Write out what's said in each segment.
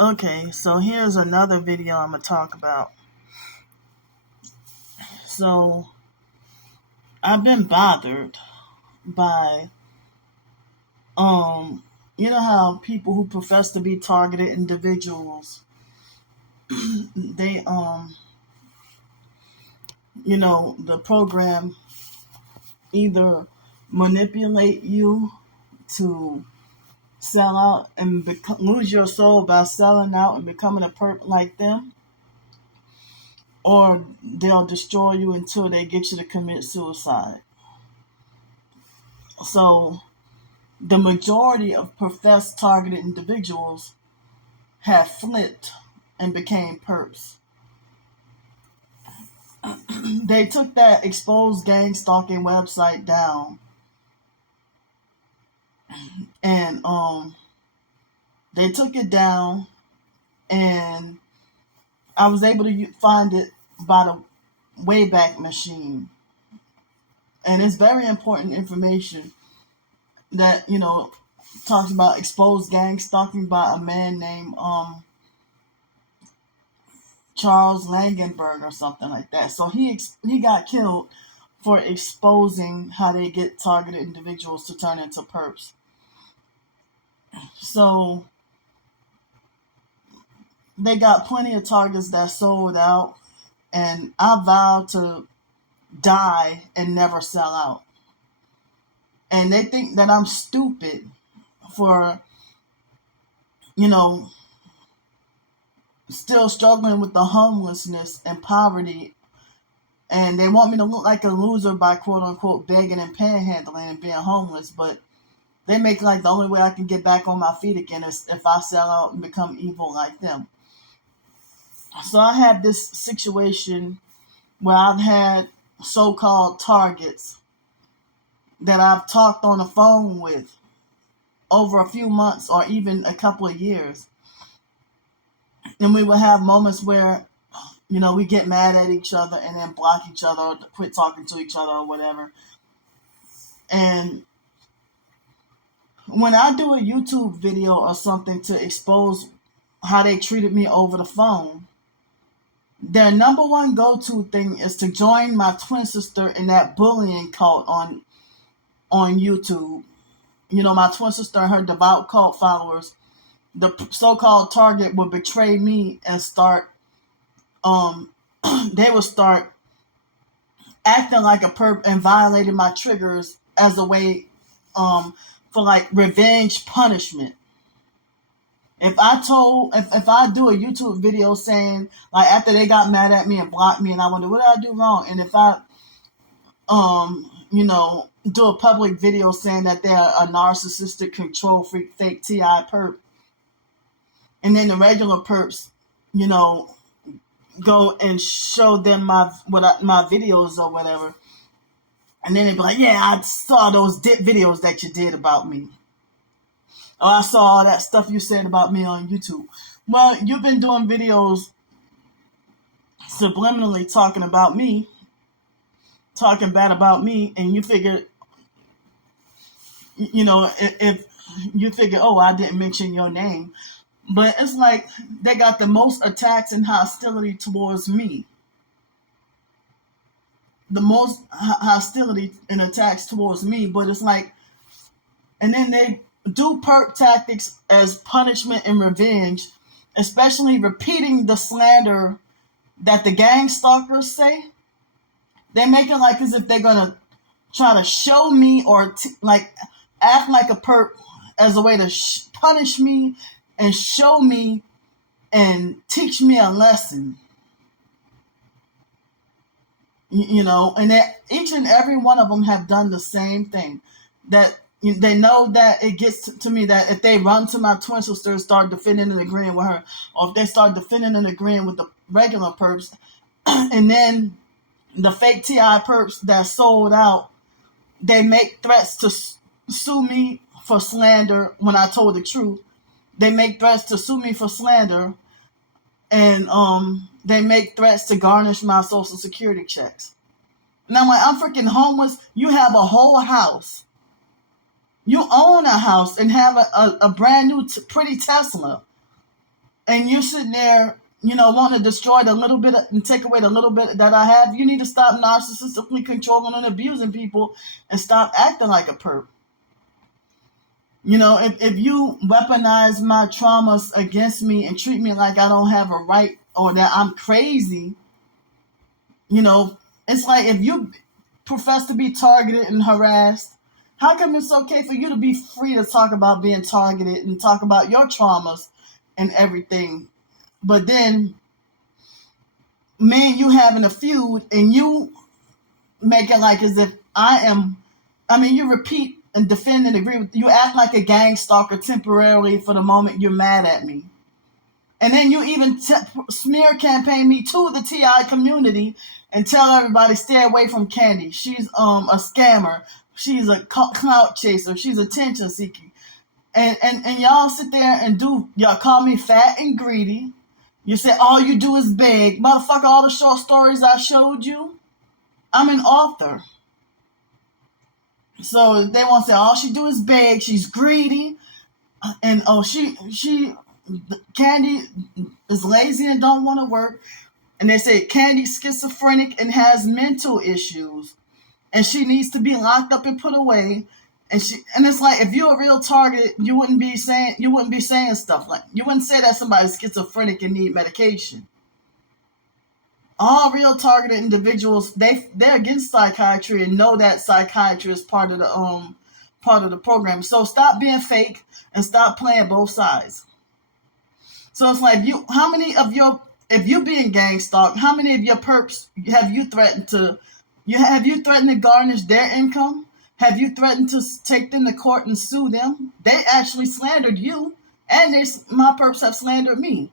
Okay, so here's another video I'm going to talk about. So, I've been bothered by, you know how people who profess to be targeted individuals, they, the program either manipulate you to sell out and lose your soul by selling out and becoming a perp like them, or they'll destroy you until they get you to commit suicide. So the majority of professed targeted individuals have flipped and became perps. They took that exposed gang stalking website down, and they took it down, and I was able to find it by the Wayback Machine. And it's very important information that, talks about exposed gang stalking by a man named Charles Langenberg or something like that. So he got killed for exposing how they get targeted individuals to turn into perps. So they got plenty of targets that sold out, and I vowed to die and never sell out. And they think that I'm stupid for, still struggling with the homelessness and poverty. And they want me to look like a loser by quote unquote begging and panhandling and being homeless. But they make like the only way I can get back on my feet again is if I sell out and become evil like them. So I had this situation where I've had so-called targets that I've talked on the phone with over a few months or even a couple of years. And we would have moments where, we get mad at each other and then block each other or quit talking to each other or whatever. And when I do a YouTube video or something to expose how they treated me over the phone, their number one go-to thing is to join my twin sister in that bullying cult on YouTube. My twin sister and her devout cult followers, the so-called target would betray me and start, they would start acting like a perp and violating my triggers as a way for like revenge punishment. If I do a YouTube video saying, like, after they got mad at me and blocked me and I wonder what did I do wrong, and if I do a public video saying that they're a narcissistic control freak fake TI perp, and then the regular perps go and show them my videos or whatever, and then they be like, yeah, I saw those videos that you did about me. Oh, I saw all that stuff you said about me on YouTube. Well, you've been doing videos subliminally talking about me, talking bad about me, and you figure, if you figure, oh, I didn't mention your name. But it's like they got the most attacks and hostility towards me. The most hostility and attacks towards me. But it's like, and then they do perp tactics as punishment and revenge, especially repeating the slander that the gang stalkers say. They make it like as if they're going to try to show me or act like a perp as a way to punish me and show me and teach me a lesson. And that each and every one of them have done the same thing. That they know that it gets to me that if they run to my twin sister and start defending and agreeing with her, or if they start defending and agreeing with the regular perps, and then the fake TI perps that sold out, they make threats to sue me for slander when I told the truth. They make threats to sue me for slander, and they make threats to garnish my Social Security checks. And I'm like, I'm freaking homeless. You have a whole house. You own a house and have a brand new pretty Tesla. and you're sitting there, wanting to destroy the little bit and take away the little bit that I have, you need to stop narcissistically controlling and abusing people and stop acting like a perp. If you weaponize my traumas against me and treat me like I don't have a right or that I'm crazy, it's like if you profess to be targeted and harassed, how come it's okay for you to be free to talk about being targeted and talk about your traumas and everything? But then, you having a feud and you make it like as if you repeat and defend and agree with, you act like a gang stalker temporarily for the moment you're mad at me. And then you even smear campaign me to the TI community and tell everybody stay away from Candy. She's a scammer. She's a clout chaser. She's attention seeking. And y'all sit there and y'all call me fat and greedy. You say all you do is beg. Motherfucker, all the short stories I showed you, I'm an author. So they want to say all she do is beg. She's greedy. And Candy is lazy and don't want to work. And they say Candy's schizophrenic and has mental issues. And she needs to be locked up and put away. And it's like, if you're a real target, you wouldn't be saying stuff like, you wouldn't say that somebody's schizophrenic and need medication. All real targeted individuals, they're against psychiatry and know that psychiatry is part of the program. So stop being fake and stop playing both sides. So it's like, if you're being gang stalked, how many of your perps have you threatened to garnish their income? Have you threatened to take them to court and sue them? They actually slandered you, and my perps have slandered me.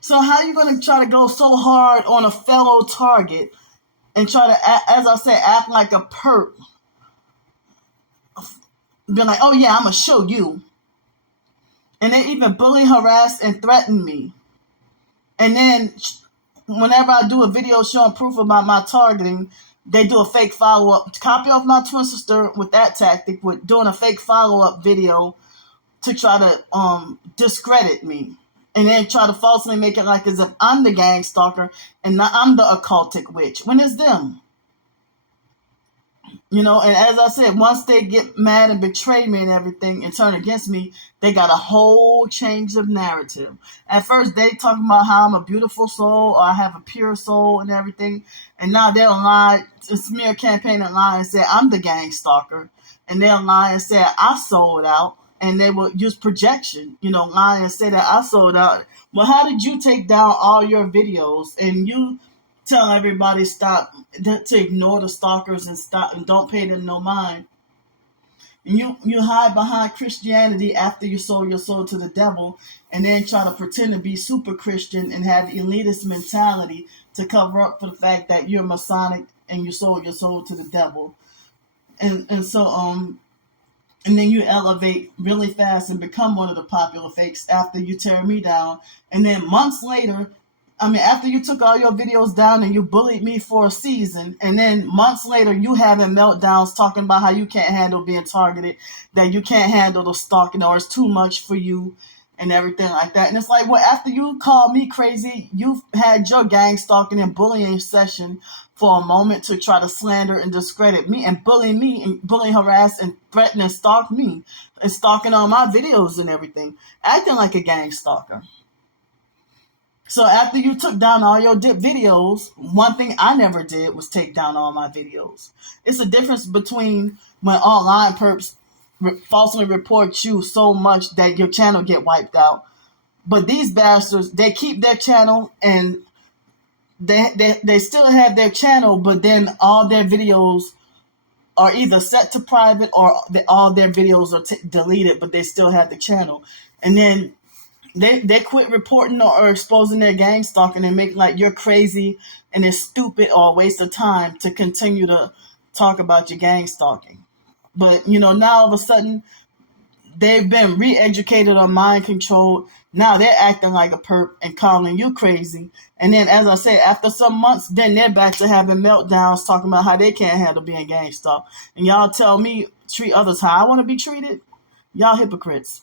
So how are you going to try to go so hard on a fellow target and try to, as I said, act like a perp? Be like, oh yeah, I'm going to show you. And they even bully, harass, and threaten me. And then whenever I do a video showing proof about my targeting, they do a fake follow-up. Copy off my twin sister with that tactic, with doing a fake follow-up video to try to discredit me. And then try to falsely make it like as if I'm the gang stalker and not I'm the occultic witch, when it's them. And as I said, once they get mad and betray me and everything and turn against me, they got a whole change of narrative. At first, they talking about how I'm a beautiful soul or I have a pure soul and everything. And now they'll lie, smear campaign and lie and say I'm the gang stalker. And they'll lie and say I sold out. And they will use projection, lie and say that I sold out. Well, how did you take down all your videos and you tell everybody stop to ignore the stalkers and stop and don't pay them no mind? And you hide behind Christianity after you sold your soul to the devil, and then try to pretend to be super Christian and have elitist mentality to cover up for the fact that you're Masonic and you sold your soul to the devil. And so and then you elevate really fast and become one of the popular fakes after you tear me down. And then months later, after you took all your videos down and you bullied me for a season, and then months later you having meltdowns talking about how you can't handle being targeted, that you can't handle the stalking or it's too much for you and everything like that. And it's like, well, after you called me crazy, you've had your gang stalking and bullying session for a moment to try to slander and discredit me, harass, and threaten and stalk me, and stalking on my videos and everything, acting like a gang stalker. So after you took down all your videos, one thing I never did was take down all my videos. It's a difference between when online perps falsely report you so much that your channel get wiped out. But these bastards, they keep their channel and they still have their channel, but then all their videos are either set to private or all their videos are deleted, but they still have the channel. And then they quit reporting or exposing their gang stalking and make like you're crazy and it's stupid or a waste of time to continue to talk about your gang stalking. But, now all of a sudden, they've been re-educated or mind controlled. Now they're acting like a perp and calling you crazy. And then, as I said, after some months, then they're back to having meltdowns talking about how they can't handle being gang stalked. And y'all tell me, treat others how I want to be treated? Y'all hypocrites.